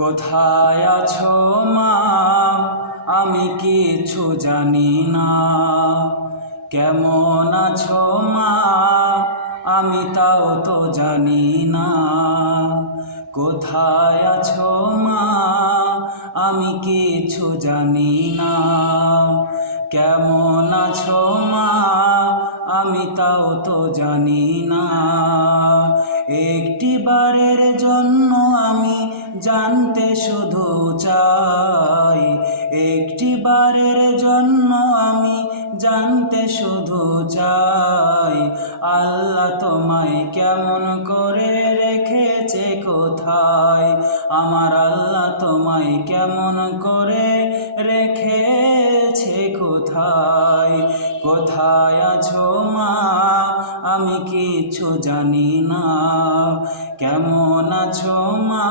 কোথায় আছো মা, আমি কিছু জানি না। কেমন আছো মা, আমি তাও তো জানি না। কোথায় আছো মা, আমি কিছু জানি না। কেমন আছো মা, আমি তাও তো জানি না। একটি বারের জন্য আমি জানতে শুধু চাই, একটি বারের জন্য আমি জানতে শুধু চাই। আল্লাহ তোমায় কেমন করে রেখেছে কোথায়, আমার আল্লাহ তোমায় কেমন করে রেখেছে কোথায়। কোথায় আছো মা, আমি কিছু জানি না। কেমন আছো মা,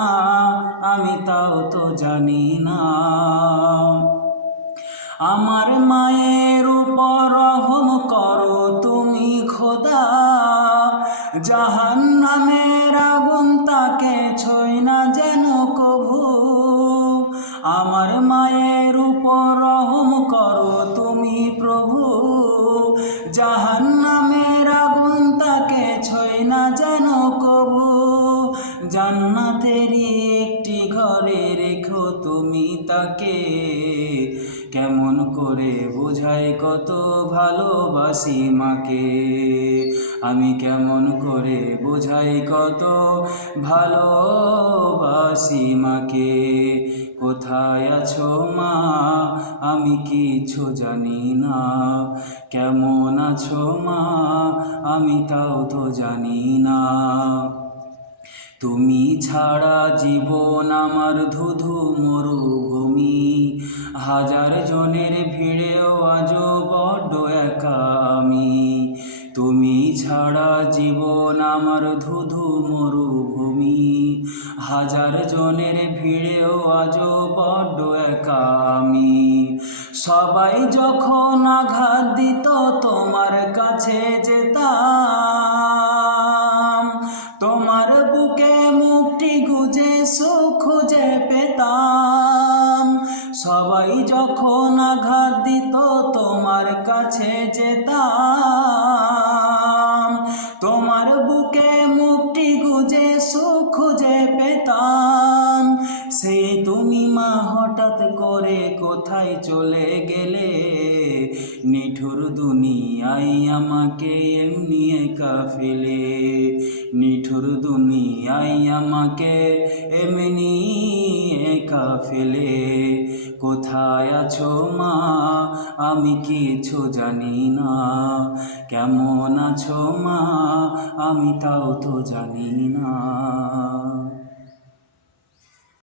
আমি তাও তো জানি না। আমার মায়ের উপর রহম করো তুমি খোদা, জাহান্নামের আগুন তাকে ছুঁই না যেন কভু। আমার মায়ের উপর রহম করো তুমি প্রভু, জাহান্নামের আগুন তাকে ছুঁই না যেন কভু। জান্নাতেরই একটি ঘরে রেখো তুমি তাকে, কেমন করে বোঝাই কত ভালোবাসি মাকে। আমি কেমন করে বোঝাই কত ভালোবাসি মাকে। কোথায় আছো মা, আমি কিছু জানি না। কেমন আছো মা, আমি তাও তো জানি না। তুমি ছাড়া জীবন আমার ধুধু মরুভূমি, হাজার জনের ভিড়েও আজও বড্ড একা আমি। তুমি ছাড়া জীবন আমার ধুধু মরুভূমি, হাজার জনের ভিড়েও আজও বড্ড একা আমি। সবাই যখন আঘাত দিত তোমার কাছে যেতাম, তোমার বুকে মুক্তি গুজে সুখ খুঁজে পেতাম। সবাই যখন আঘাত দিত তোমার কাছে যেতাম, তোমার বুকে মুক্তি গুজে সুখ খুঁজে পেতাম। সেই তুমি মা হঠাৎ করে কোথায় চলে গেলে, নিঠুর দুনিয়ায় আমাকে এমনি একা ফেলে। নিঠুর দুনিয়ায় আমাকে এমনি একা ফেলে। কোথায় আছো মা, আমি কিছু জানি না। কেমন আছো মা, আমি তাও তো জানি না।